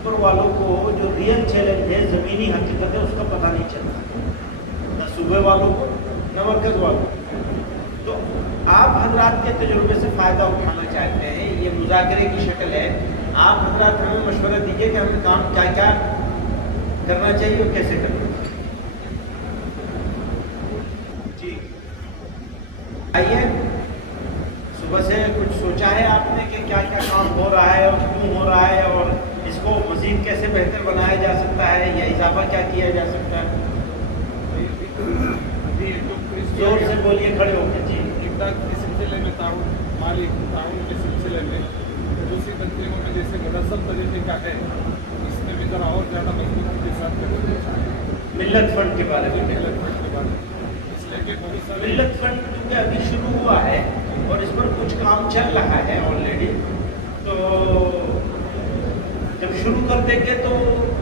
اوپر والوں کو جو ریئل چیلنج ہے، زمینی حقیقت ہے، اس کا پتہ نہیں چلتا، نہ صوبے والوں کو نہ مرکز والوں کو۔ تو آپ حضرات کے تجربے سے فائدہ اٹھانا چاہتے ہیں، یہ مذاکرے کی شکل ہے، آپ حضرات ہمیں مشورہ دیجیے کہ ہمیں کام کیا کیا کرنا چاہیے اور کیسے کرنا چاہیے۔ جی آئیے، صبح سے کچھ سوچا ہے آپ نے کہ کیا کیا کام ہو رہا ہے اور کیوں ہو رہا ہے، اور اس کو مزید کیسے بہتر بنایا جا سکتا ہے یا اضافہ کیا کیا جا سکتا ہے؟ زور سے بولیے، کھڑے ہو کے۔ جی، امداد کے سلسلے میں تعاون، مالی تعاون کے سلسلے میں دوسری تنظیموں میں جیسے منظم طریقے کا ہے، اس میں بھی ذرا اور زیادہ مضبوطی کے ساتھ کرنا چاہیے۔ ملت فنڈ کے بارے میں، ملت فنڈ کے بارے میں اس لیے کہ بہت سارے ملت فنڈ کیونکہ ابھی شروع ہوا ہے اور اس پر کچھ کام چل رہا ہے آلریڈی، تو جب شروع کر دیں گے تو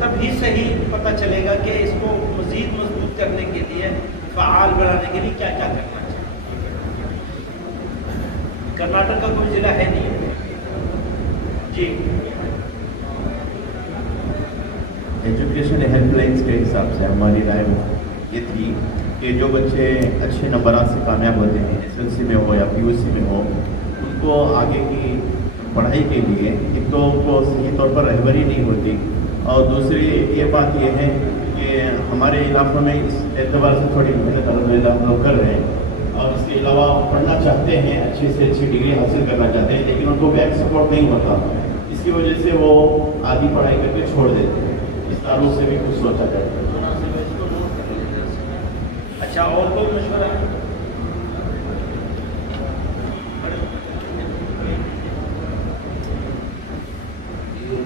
تب ہی صحیح پتہ چلے گا کہ اس کو مزید مضبوط کرنے کے لیے، فعال بنانے کے لیے کیا کیا کرنا چاہیے۔ کرناٹک کا کوئی ضلع ہے نہیں؟ جی، ایجوکیشن ہیلپ لائنس کے حساب سے ہماری رائے یہ تھی کہ جو بچے اچھے نمبرات سے کامیاب ہوتے ہیں، SSLC میں ہو یا PUC میں ہو، ان کو آگے کی پڑھائی کے لیے ایک تو ان کو صحیح طور پر رہبری نہیں ہوتی، اور دوسری یہ بات یہ ہے کہ ہمارے علاقوں میں اس اعتبار سے تھوڑی محنت الحمدللہ ہم لوگ کر رہے ہیں، اور اس کے علاوہ پڑھنا چاہتے ہیں، اچھی سے اچھی ڈگری حاصل کرنا چاہتے ہیں، لیکن ان کو بیک سپورٹ نہیں ہوتا، اس کی وجہ سے وہ آدھی پڑھائی کر کے چھوڑ دیتے ہیں۔ اس تعلق سے بھی کچھ سوچا جائے۔ اچھا، اور کوئی مشورہ ہے؟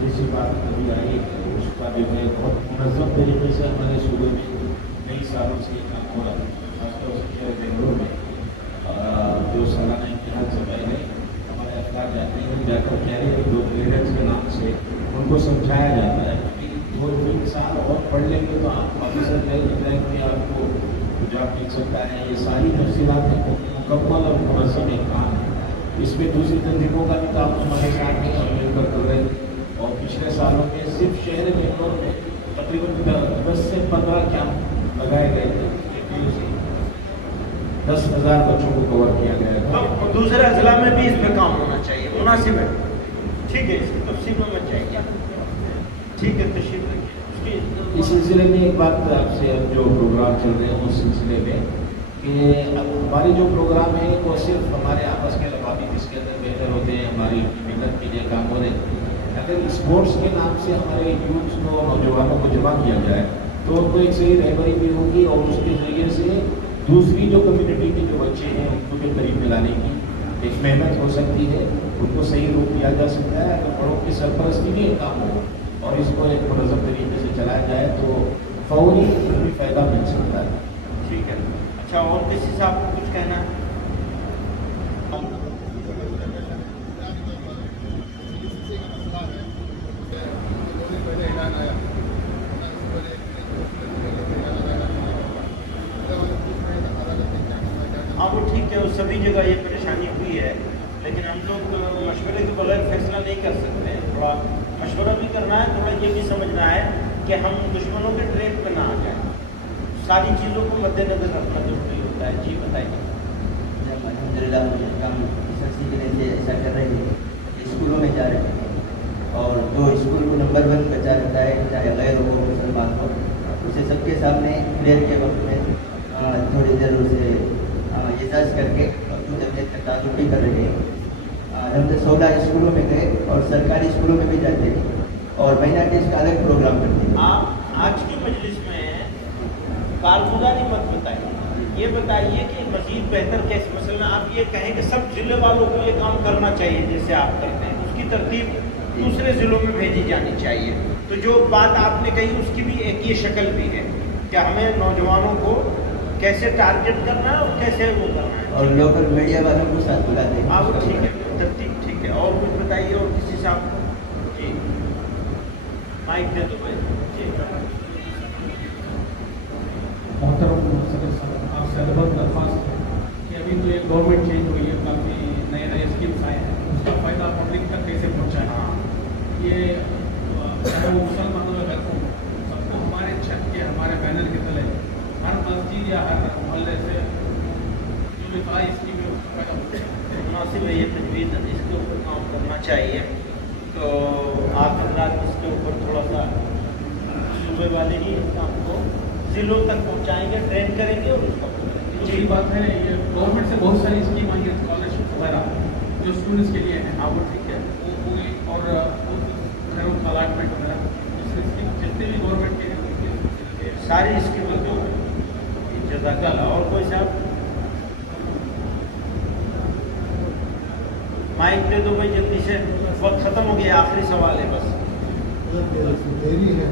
جیسی بات ابھی آئی اس کا جو ہے بہت منظم طریقے سے ہمارے صوبے میں کئی سالوں سے یہ کام ہو رہا ہے، خاص طور سے شہر بنگلور میں جو سالانہ امتحان سے پہلے ہمارے افراد جاتے ہیں، جا کر کیریئر دو گریڈرس کے نام سے ان کو سمجھایا جاتا ہے کہ وہ 3 سال اور پڑھ لیں گے تو آپ آفیسر رینک میں آپ کو جاب مل سکتا ہے۔ یہ ساری تفصیلات مکمل اور منظم ایک کام ہے، اس میں دوسری تنظیموں کا بھی کام ہمارے ساتھ میں اور مل کر کر رہے ہیں، اور پچھلے سالوں میں صرف شہر بنگلور میں تقریباً 10 سے 15 کیمپ لگائے گئے تھے، 10,000 بچوں کو کور کیا گیا تھا۔ تو دوسرے ضلع میں بھی اس پہ کام ہونا چاہیے، مناسب ہے، ٹھیک ہے، اس کی تفصیل میں مت جائیے، ٹھیک ہے، تشریف رکھیے۔ اس سلسلے میں ایک بات آپ سے، اب جو پروگرام چل رہے ہیں اس سلسلے میں کہ اب ہمارے جو پروگرام ہیں وہ صرف ہمارے آپس کے لفافی جس کے اندر بہتر ہوتے ہیں، ہماری ملت کے لیے کام ہو رہے ہیں۔ اگر اسپورٹس کے نام سے ہمارے یوتھ کو، نوجوانوں کو جمع کیا جائے تو ان کو ایک صحیح رہبری بھی ہوگی، اور اس کے ذریعے سے دوسری جو کمیونٹی کے جو بچے ہیں ان کو بھی قریب ملانے کی ایک محنت ہو سکتی ہے، ان کو صحیح روپ دیا جا سکتا ہے۔ اگر بڑوں کی سرپرستی بھی ایک کام ہو اور اس کو ایک منظم طریقے سے چلایا جائے تو فوری بھی فائدہ مل سکتا ہے۔ ٹھیک ہے، اچھا، اور کسی سے آپ کو کچھ کہنا ہے؟ ہاں وہ ٹھیک ہے، سبھی جگہ یہ پریشانی ہوئی ہے، لیکن ہم لوگ مشورے کے بغیر فیصلہ نہیں کر سکتے، تھوڑا مشورہ بھی کرنا ہے، تھوڑا یہ بھی سمجھنا ہے کہ ہم دشمنوں کے ٹریک پہ نہ آ جائیں، ساری چیزوں کو مد نظر رکھنا ضروری ہوتا ہے۔ جی بتائیے۔ الحمدللہ ہم اس سلسلے سے ایسا کر رہے ہیں کہ اسکولوں میں جا رہے ہیں، اور جو اسکول کو نمبر 1 بچہ رہتا ہے، چاہے غیر ہو مسلمان ہو، اسے سب کے سامنے پریئر کے وقت میں تھوڑی دیر اسے اعزاز کر کے اپنی طبیعت کا تعارف بھی کر رہے ہیں۔ ہم 16 اسکولوں میں گئے اور سرکاری اسکولوں میں بھی جاتے ہیں، اور مائنارٹیز کا الگ پروگرام کرتے ہیں۔ آپ آج کی مجلس میں کارگزاری مت بتائیے، یہ بتائیے کہ مزید بہتر کیسے، مثلا آپ یہ کہیں کہ سب ضلع والوں کو یہ کام کرنا چاہیے جیسے آپ کرتے ہیں، اس کی ترتیب دوسرے ضلعوں میں بھیجی جانی چاہیے۔ تو جو بات آپ نے کہی اس کی بھی ایک یہ شکل بھی ہے کہ ہمیں نوجوانوں کو کیسے ٹارگٹ کرنا ہے اور کیسے وہ کرنا ہے، اور لوکل میڈیا والوں کو ساتھ بلاتے ہیں۔ آپ ٹھیک ہے، ترتیب ٹھیک ہے۔ اور کچھ بتائیے، اور کسی سے آپ؟ جی مائک دے دو بھائی۔ جی محترم صدر صاحب، آپ سے بہت درخواست ہے کہ ابھی تو یہ گورنمنٹ چینج ہوئی ہے، کافی نئے اسکیمس آئے ہیں، اس کا فائدہ پبلک تک کیسے پہنچائیں؟ یہ چاہے وہ मुसलमानों में रहता हूँ, सबको हमारे छत के, हमारे बैनर के तले हर मस्जिद या हर मोहल्ले से जो विकास स्कीम है उसको पैदा होता है। मुनासिब है ये तजवीज़, इसके ऊपर काम करना चाहिए। तो आप हज़रात इसके ऊपर थोड़ा सा सूबे वाले ही इस काम को जिलों तक पहुँचाएँगे, ट्रेन करेंगे और उसका यही बात है, ये गवर्नमेंट से बहुत सारी स्कीम आई है, स्कॉलरशिप वगैरह जो स्टूडेंट्स के लिए है। हाँ वो ठीक है, वो पूरी और अलाटमेंट वगैरह दूसरी स्कीम जितने भी गवर्नमेंट के हैं सारी स्कीमों को जज़ाकल्लाह। और कोई साहब माइक दे दो भाई जल्दी से, वक्त ख़त्म हो गया, आखिरी सवाल है बस। देरी है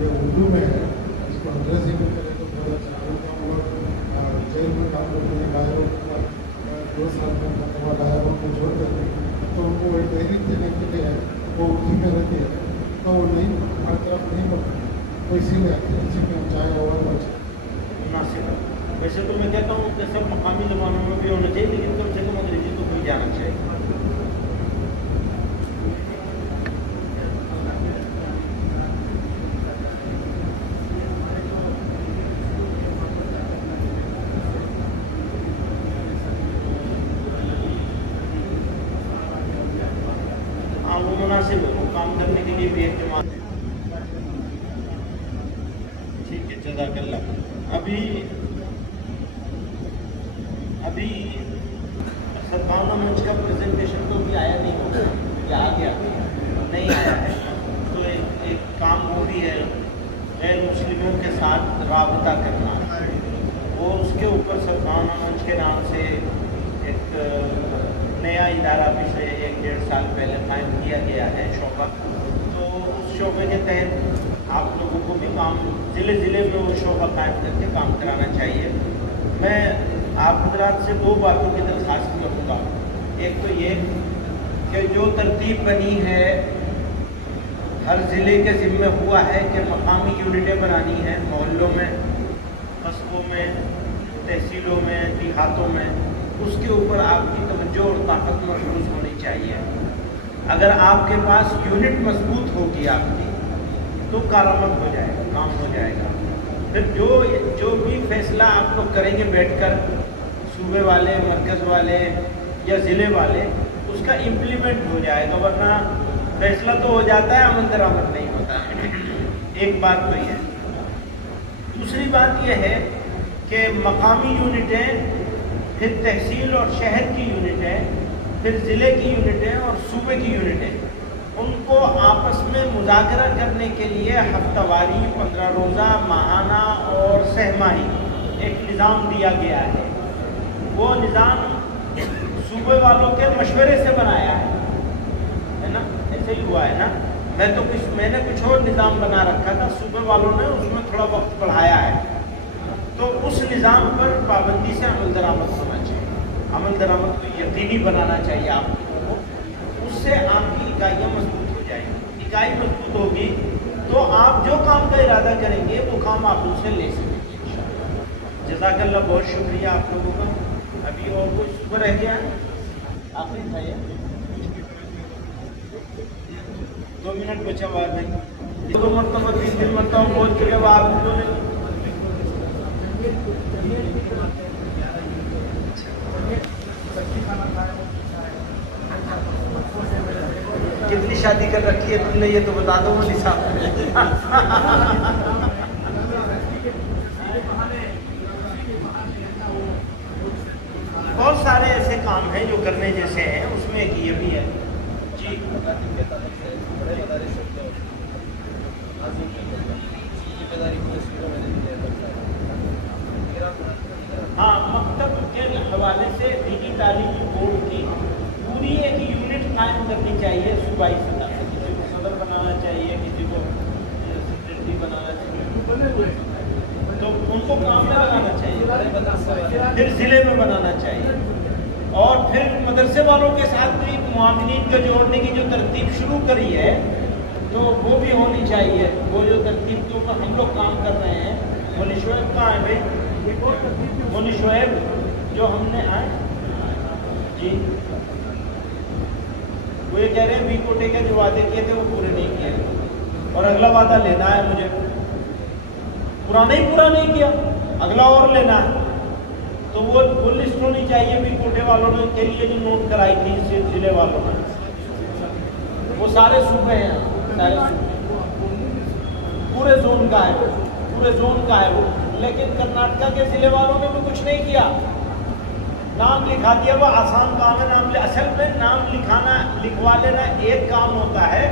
ये उर्दू में है, इसको अंग्रेजी में करें तो बहुत अच्छा होगा। और जेल में काम करने गायों का 2 साल में करने गायों को जोड़ देते हैं तो उनको एक डेयरी देने के लिए वो उर्दू में रहती है तो वो नहीं हर तरफ नहीं पड़ती, तो इसीलिए अंग्रेजी में चाहे और अच्छा मुनासिब है। वैसे तो मैं कहता हूँ कि सब मकामी ज़बानों में भी होना चाहिए, लेकिन कम से कम अंग्रेजी तो कोई जाना चाहिए। वो मुनासिब है, वो काम करने के लिए भी एहतमाम है। ठीक है, जज़ाकल्लाह। अभी सद्भावना मंच का प्रेजेंटेशन तो भी आया नहीं होगा या आ गया नहीं आया है, तो एक काम वो भी है गैर मुस्लिमों के साथ राबता करना, वो उसके ऊपर सद्भावना मंच के नाम से एक नया इदारा पिछले 1-1.5 साल पहले कायम किया गया है शोबा। तो उस शोबे के तहत आप लोगों को भी काम ज़िले में वो शोबा कायम करके काम कराना चाहिए। मैं आप हज़रात से 2 बातों की दरख्वास्त करूँगा। एक तो ये कि जो तरतीब बनी है हर ज़िले के ज़िम्मे हुआ है कि मकामी यूनिटें बनानी हैं, मोहल्लों में, कस्बों में, तहसीलों में, देहातों में, उसके ऊपर आपकी तवज्जो और ताकत मरकूज़ होनी चाहिए। अगर आपके पास यूनिट मजबूत होगी आपकी तो कारामद हो जाएगा, काम हो जाएगा। फिर जो भी फैसला आप लोग करेंगे बैठकर, सूबे वाले, मरकज़ वाले या ज़िले वाले, उसका इम्प्लीमेंट हो जाएगा, वरना फैसला तो हो जाता है, अमल दरामद नहीं होता। एक बात तो ये। दूसरी बात यह है कि मकामी यूनिटें, फिर तहसील और शहर की यूनिटें, फिर ज़िले की यूनिटें और सूबे की यूनिटें, उनको आपस में मुज़ाकरा करने के लिए हफ्तावारी, 15 रोज़ा, माहाना और सहमाही एक निज़ाम दिया गया है। वो निज़ाम सूबे वालों के मशवरे से बनाया है ना, ऐसे ही हुआ है ना। मैंने कुछ और निज़ाम बना रखा था, सूबे वालों ने उसमें थोड़ा वक्त बढ़ाया है। तो उस निज़ाम पर पाबंदी से अमल दरामद होना चाहिए, अमल दरामद को यकीनी बनाना चाहिए आप लोगों को। उससे आपकी इकाइयाँ मजबूत हो जाएंगी। इकाई मजबूत होगी तो आप जो काम का इरादा करेंगे वो काम आप उनसे ले सकेंगे इंशाअल्लाह। जज़ाकल्लाह, बहुत शुक्रिया आप लोगों का। अभी और कोई सुबह रह गया है? आखिरी था ये, 2 मिनट बचा हुआ है भाई। 2 मरतबा 3 मरतबा बोल चुके अब आप लोग कितनी शादी कर रखी है तुमने, ये तो बता दो मोदी साहब। बहुत सारे ऐसे काम हैं जो करने जैसे हैं, उसमें एक ये भी है जी। हाँ, मकतब के हवाले से दीनी तालीम बोर्ड की पूरी एक यूनिट कायम करनी चाहिए सूबाई सतह पर। किसी को सदर बनाना चाहिए, किसी को सेक्रेटरी बनाना चाहिए, तो उनको काम में लगाना चाहिए, फिर ज़िले में बनाना चाहिए, और फिर मदरसे वालों के साथ भी मुआविनीन को जोड़ने की जो तरतीब शुरू करी है तो वो भी होनी चाहिए। वो जो तरतीब के ऊपर हम लोग काम कर रहे हैं, मौलवी शोएब कहाँ है भाई? मौलवी शोएब जो हमने आए जी, वो ये कह रहे हैं 20 कोटे के जो वादे किए थे वो पूरे नहीं किए, और अगला वादा लेना है मुझे, पुराना ही पूरा नहीं किया, अगला और लेना है, तो वो लिस्ट होनी चाहिए भी कोटे वालों ने के लिए जो नोट कराई थी जिले वालों ने, वो सारे सूबे हैं, सारे पूरे जोन का है, पूरे जोन का है वो। लेकिन कर्नाटका के जिले वालों ने भी कुछ नहीं किया, नाम लिखा दिया। वो आसान काम है नाम असल में नाम लिखवा लेना एक काम होता है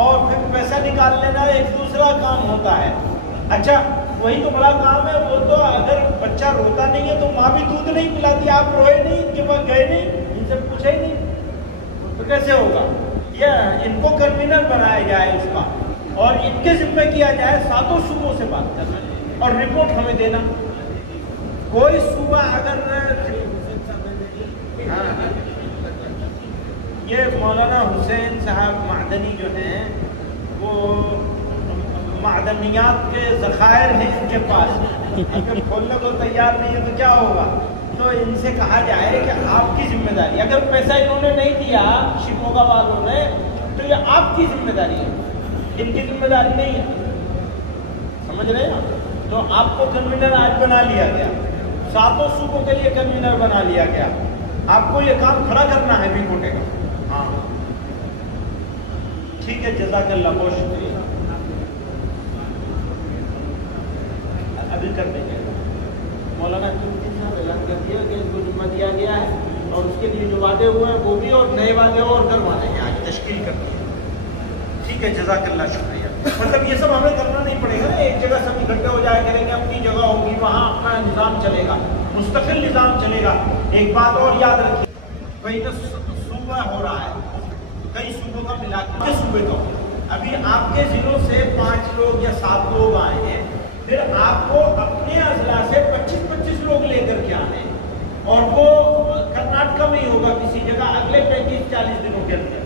और फिर पैसा निकाल लेना एक दूसरा काम होता है। अच्छा वही तो बड़ा काम है। वो तो अगर बच्चा रोता नहीं है तो माँ भी दूध नहीं पिलाती, आप रोए नहीं, इनके पास गए नहीं, इनसे पूछे ही नहीं, तो कैसे होगा? ये इनको कन्वीनर बनाया जाए उसका और इनके जिम्मे किया जाए, सातों सूबों से बात करना और रिपोर्ट हमें देना। कोई सूबा अगर ये मौलाना हुसैन साहब मादनी जो हैं वो मादनियात के ज़खायर हैं इनके पास, अगर खोलने को तैयार नहीं है तो क्या होगा? तो इनसे कहा जाए कि आपकी जिम्मेदारी, अगर पैसा इन्होंने नहीं दिया शिमोगा वालों ने तो ये आपकी जिम्मेदारी है, इनकी जिम्मेदारी नहीं है, समझ रहे हैं? तो आपको कन्वीनर आज बना लिया गया, सातों सूबों के लिए कन्वीनर बना लिया गया, आपको ये काम खड़ा करना है भी कोटे का। हाँ ठीक है, जज़ाकल्लाह, बहुत शुक्रिया। अभी कर देंगे मौलाना साहब ऐलान कर दिया कि इसको जिम्मा दिया गया है और उसके लिए जो वादे हुए हैं वो भी और नए वादे और करवाने हैं, आज तश्कील करनी है। ठीक है, जज़ाकल्लाह, शुक्रिया। मतलब ये सब हमें करना नहीं पड़ेगा ना, एक जगह सब इकट्ठे हो जाया करेंगे, अपनी जगह होगी, वहाँ अपना निज़ाम चलेगा, मुस्तकिल निज़ाम चलेगा। एक बात और याद रखिए, भाई तो सूबा हो रहा है, कई सूबों का मिला के सूबे का, अभी आपके जिलों से 5 लोग या 7 लोग आए हैं, फिर आपको अपने अजला से 25-25 लोग लेकर के आने, और वो कर्नाटका में ही होगा किसी जगह अगले 35-40 दिनों के अंदर,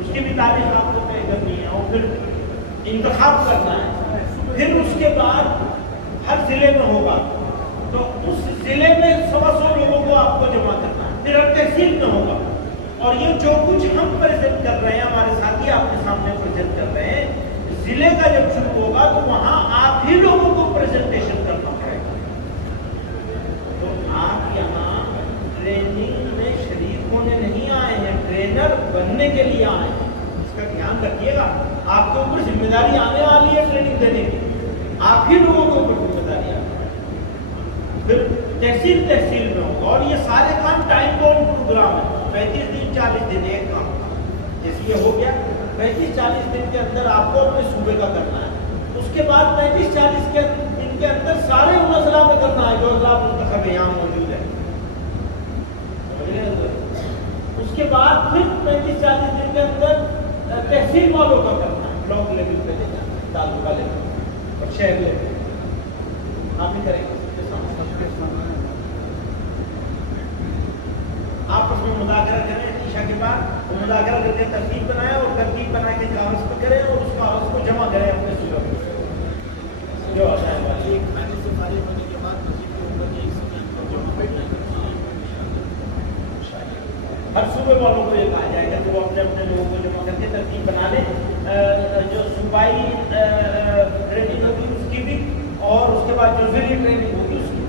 उसकी भी तारीख आपको तय करनी है और फिर इंतखाब करना है। फिर उसके बाद हर जिले में होगा तो उस जिले में 100 लोगों को आपको जमा करना है, फिर हर तहसील में होगा। और ये जो कुछ हम प्रेजेंट कर रहे हैं, हमारे साथी आपके सामने प्रेजेंट कर रहे हैं, जिले का जब शुरू होगा तो वहां आप ही लोगों को प्रेजेंटेशन करना पड़ेगा। तो आप यहाँ ट्रेनिंग में शरीक होने नहीं आए हैं, ट्रेनर बनने के लिए आए हैं, इसका ध्यान रखिएगा। आपके ऊपर जिम्मेदारी आने वाली है ट्रेनिंग देने की, आप ही लोगों के ऊपर जिम्मेदारी आने वाली है। फिर तहसील में होगा और ये सारे काम टाइम बाउंड प्रोग्राम है, 35 दिन 40 दिन एक काम, जैसे ये हो गया 35-40 दिन के अंदर आपको अपने सूबे का करना है। उसके बाद 35-40 दिन के अंदर सारे उन अजला में करना है जो अजला मुंतखब यहाँ मौजूद है। उसके बाद फिर 35-40 दिन के अंदर तहसील वालों का करना है, ब्लॉक लेवल पे ले जाना, तालुका लेवल और शहर लेवल आप ही करेंगे। आपस में मुज़ाकरा करें ईशा के बाद, वो मुज़ाकरा करके तरकीब बनाएं और तरकीब बना के कागज़ पर करें और उस कागज़ को जमा करें अपने सूबे में। जो आता है खाने से फारिग होने के बाद मस्जिद के ऊपर हर सूबे वालों को ये कहा जाएगा कि वो अपने अपने लोगों को जमा करके तरकीब बना लें, जो सूबाई ट्रेनिंग होगी उसकी भी और उसके बाद जो ट्रेनिंग होगी उसकी।